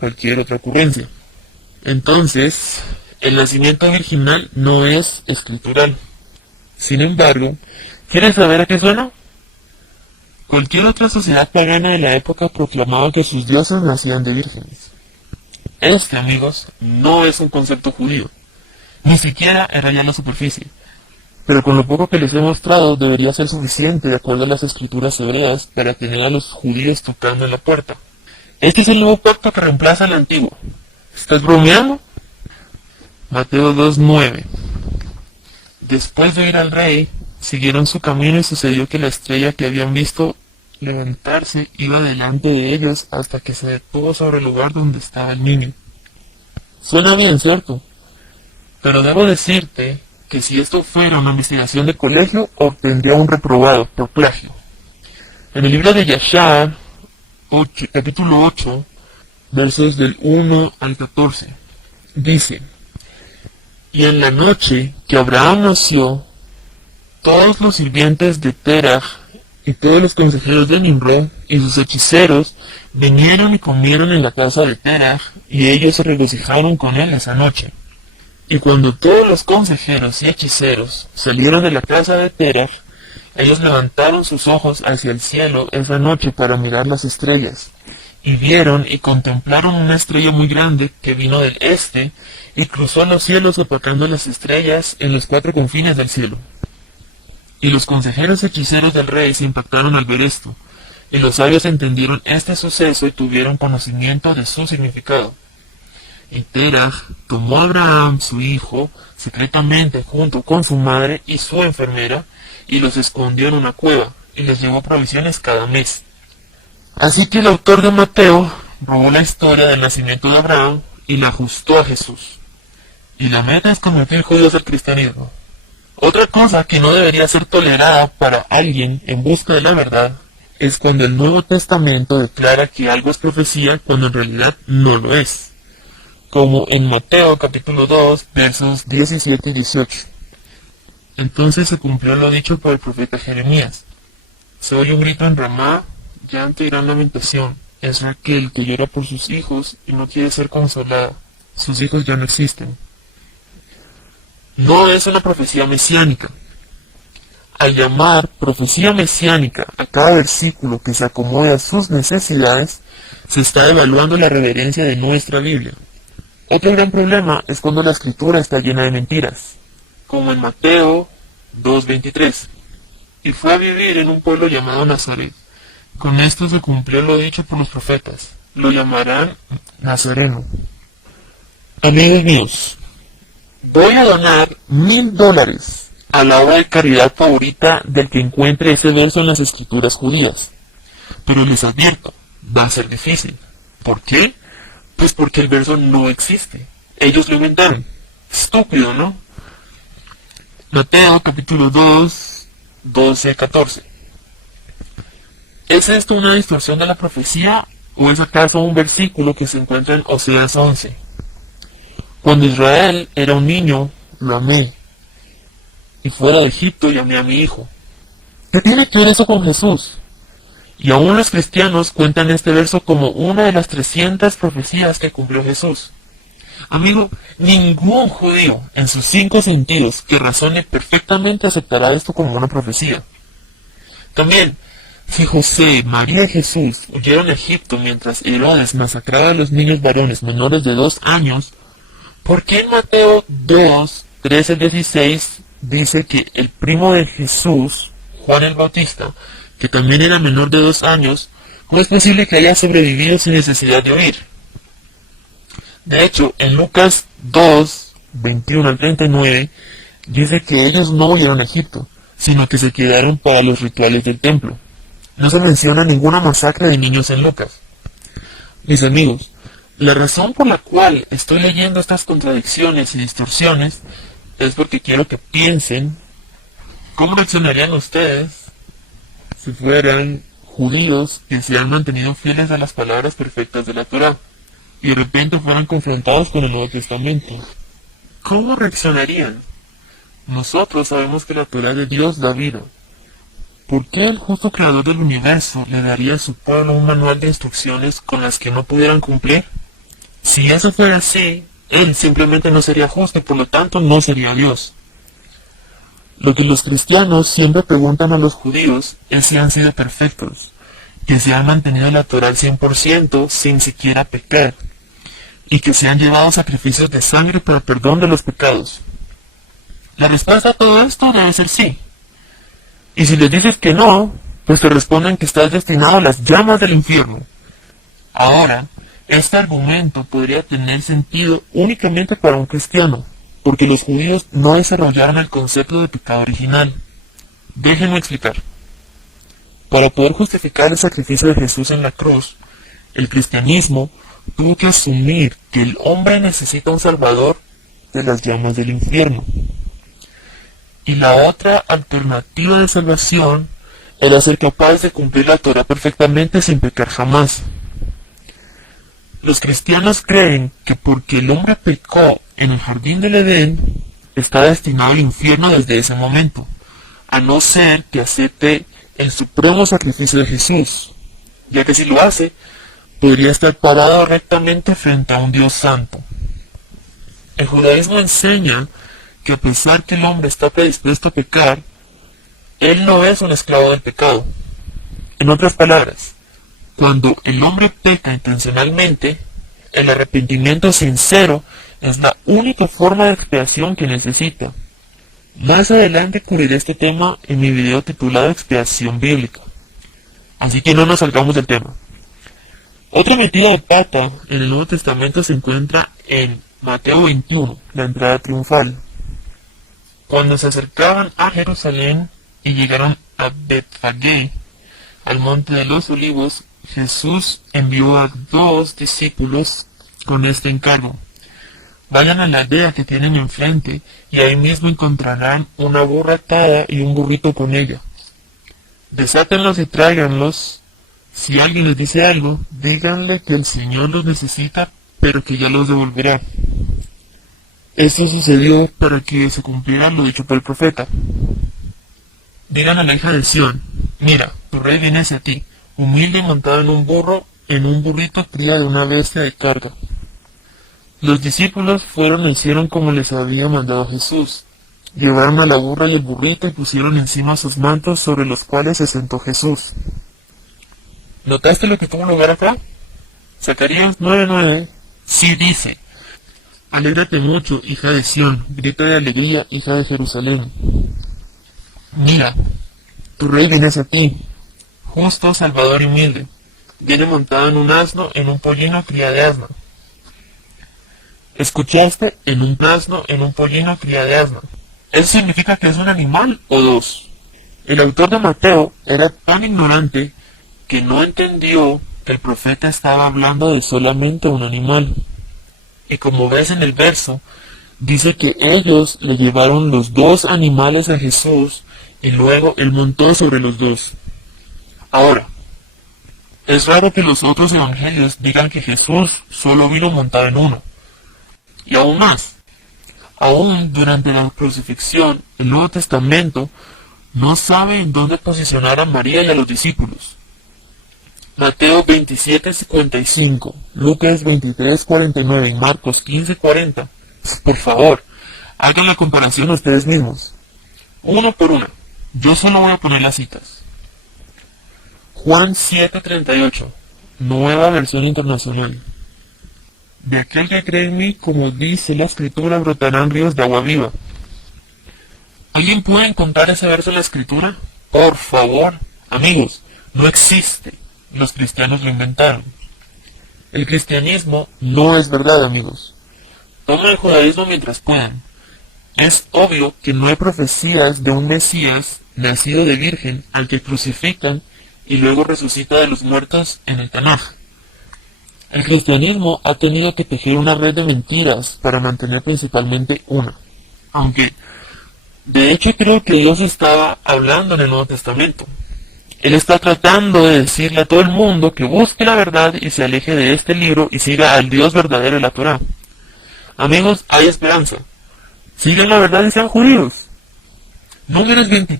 cualquier otra ocurrencia. Entonces, el nacimiento virginal no es escritural. Sin embargo, ¿quieres saber a qué suena? Cualquier otra sociedad pagana de la época proclamaba que sus dioses nacían de vírgenes. Este, amigos, no es un concepto judío. Ni siquiera era ya la superficie. Pero con lo poco que les he mostrado debería ser suficiente de acuerdo a las escrituras hebreas para tener a los judíos tocando en la puerta. Este es el nuevo pacto que reemplaza al antiguo. ¿Estás bromeando? Mateo 2:9. Después de ir al rey, siguieron su camino y sucedió que la estrella que habían visto levantarse iba delante de ellos hasta que se detuvo sobre el lugar donde estaba el niño. Suena bien, ¿cierto? Pero debo decirte que si esto fuera una investigación de colegio, obtendría un reprobado por plagio. En el libro de Yashar, capítulo 8, versos del 1 al 14, dice: Y en la noche que Abraham nació, todos los sirvientes de Terah y todos los consejeros de Nimrod y sus hechiceros vinieron y comieron en la casa de Terah, y ellos se regocijaron con él esa noche. Y cuando todos los consejeros y hechiceros salieron de la casa de Terah, ellos levantaron sus ojos hacia el cielo esa noche para mirar las estrellas, y vieron y contemplaron una estrella muy grande que vino del este y cruzó los cielos opacando las estrellas en los cuatro confines del cielo. Y los consejeros hechiceros del rey se impactaron al ver esto, y los sabios entendieron este suceso y tuvieron conocimiento de su significado. Y Terah tomó a Abraham, su hijo, secretamente junto con su madre y su enfermera, y los escondió en una cueva, y les llevó provisiones cada mes. Así que el autor de Mateo robó la historia del nacimiento de Abraham y la ajustó a Jesús. Y la meta es convertir judíos al cristianismo. Otra cosa que no debería ser tolerada para alguien en busca de la verdad es cuando el Nuevo Testamento declara que algo es profecía cuando en realidad no lo es. Como en Mateo capítulo 2, versos 17 y 18. Entonces se cumplió lo dicho por el profeta Jeremías. Se oye un grito en Ramá, llanto y gran lamentación. Es Raquel que llora por sus hijos y no quiere ser consolada. Sus hijos ya no existen. No es una profecía mesiánica. Al llamar profecía mesiánica a cada versículo que se acomode a sus necesidades, se está evaluando la reverencia de nuestra Biblia. Otro gran problema es cuando la escritura está llena de mentiras, como en Mateo 2:23. Y fue a vivir en un pueblo llamado Nazaret. Con esto se cumplió lo dicho por los profetas. Lo llamarán Nazareno. Amigos míos, voy a donar $1000 a la obra de caridad favorita del que encuentre ese verso en las escrituras judías. Pero les advierto, va a ser difícil. ¿Por qué? Pues porque el verso no existe. Ellos lo inventaron. Estúpido, ¿no? Mateo capítulo 2, 12-14. ¿Es esto una distorsión de la profecía o es acaso un versículo que se encuentra en Oseas 11? Cuando Israel era un niño, lo amé, y fuera de Egipto llamé a mi hijo. ¿Qué tiene que ver eso con Jesús? Y aún los cristianos cuentan este verso como una de las 300 profecías que cumplió Jesús. Amigo, ningún judío en sus 5 sentidos que razone perfectamente aceptará esto como una profecía. También, si José, María y Jesús huyeron a Egipto mientras Herodes masacraba a los niños varones menores de 2 años, ¿por qué en Mateo 2, 13-16 dice que el primo de Jesús, Juan el Bautista, que también era menor de 2 años, ¿cómo es posible que haya sobrevivido sin necesidad de huir? De hecho, en Lucas 2, 21-39, dice que ellos no huyeron a Egipto, sino que se quedaron para los rituales del templo. No se menciona ninguna masacre de niños en Lucas. Mis amigos, la razón por la cual estoy leyendo estas contradicciones y distorsiones es porque quiero que piensen cómo reaccionarían ustedes si fueran judíos que se han mantenido fieles a las palabras perfectas de la Torá y de repente fueran confrontados con el Nuevo Testamento. ¿Cómo reaccionarían? Nosotros sabemos que la Torá de Dios da vida. ¿Por qué el justo creador del universo le daría a su pueblo un manual de instrucciones con las que no pudieran cumplir? Si eso fuera así, Él simplemente no sería justo y por lo tanto no sería Dios. Lo que los cristianos siempre preguntan a los judíos es si han sido perfectos, que se han mantenido la Torá al 100% sin siquiera pecar, y que se han llevado sacrificios de sangre para perdón de los pecados. La respuesta a todo esto debe ser sí. Y si les dices que no, pues te responden que estás destinado a las llamas del infierno. Ahora, este argumento podría tener sentido únicamente para un cristiano, porque los judíos no desarrollaron el concepto de pecado original. Déjenme explicar. Para poder justificar el sacrificio de Jesús en la cruz, el cristianismo tuvo que asumir que el hombre necesita un salvador de las llamas del infierno. Y la otra alternativa de salvación era ser capaz de cumplir la Torá perfectamente sin pecar jamás. Los cristianos creen que porque el hombre pecó en el jardín del Edén, está destinado al infierno desde ese momento, a no ser que acepte el supremo sacrificio de Jesús, ya que si lo hace, podría estar parado rectamente frente a un Dios santo. El judaísmo enseña que a pesar que el hombre está predispuesto a pecar, él no es un esclavo del pecado. En otras palabras, cuando el hombre peca intencionalmente, el arrepentimiento sincero es la única forma de expiación que necesita. Más adelante cubriré este tema en mi video titulado Expiación Bíblica, así que no nos salgamos del tema. Otra metida de pata en el Nuevo Testamento se encuentra en Mateo 21, la entrada triunfal. Cuando se acercaban a Jerusalén y llegaron a Betfagé, al monte de los olivos, Jesús envió a 2 discípulos con este encargo. Vayan a la aldea que tienen enfrente y ahí mismo encontrarán una burra atada y un burrito con ella. Desátenlos y tráiganlos. Si alguien les dice algo, díganle que el Señor los necesita, pero que ya los devolverá. Esto sucedió para que se cumpliera lo dicho por el profeta. Digan a la hija de Sión, mira, tu rey viene hacia ti, humilde y montado en un burrito cría de una bestia de carga. Los discípulos fueron e hicieron como les había mandado Jesús. Llevaron a la burra y el burrito y pusieron encima sus mantos sobre los cuales se sentó Jesús. ¿Notaste lo que tuvo lugar acá? Zacarías 9:9 sí dice, alégrate mucho, hija de Sión, grita de alegría, hija de Jerusalén. Mira, tu rey viene hacia ti, justo, salvador y humilde. Viene montado en un asno, en un pollino cría de asno. ¿Escuchaste? En un asno, en un pollino cría de asno. ¿Eso significa que es un animal o dos? El autor de Mateo era tan ignorante que no entendió que el profeta estaba hablando de solamente un animal. Y como ves en el verso, dice que ellos le llevaron los 2 animales a Jesús y luego él montó sobre los 2. Ahora, es raro que los otros evangelios digan que Jesús solo vino montado en uno. Y aún más, aún durante la crucifixión, el Nuevo Testamento no sabe en dónde posicionar a María y a los discípulos. Mateo 27:55, Lucas 23:49 y Marcos 15:40. Por favor, hagan la comparación ustedes mismos. Uno por uno. Yo solo voy a poner las citas. Juan 7:38, Nueva Versión Internacional. De aquel que cree en mí, como dice la Escritura, brotarán ríos de agua viva. ¿Alguien puede encontrar ese verso en la Escritura? Por favor. Amigos, no existe. Los cristianos lo inventaron. El cristianismo no es verdad, amigos. Tomen el judaísmo mientras puedan. Es obvio que no hay profecías de un Mesías nacido de virgen al que crucifican y luego resucita de los muertos en el Tanaj. El cristianismo ha tenido que tejer una red de mentiras para mantener principalmente una. Aunque, de hecho, creo que Dios estaba hablando en el Nuevo Testamento. Él está tratando de decirle a todo el mundo que busque la verdad y se aleje de este libro y siga al Dios verdadero de la Torá. Amigos, hay esperanza. Sigan la verdad y sean judíos. Números 23.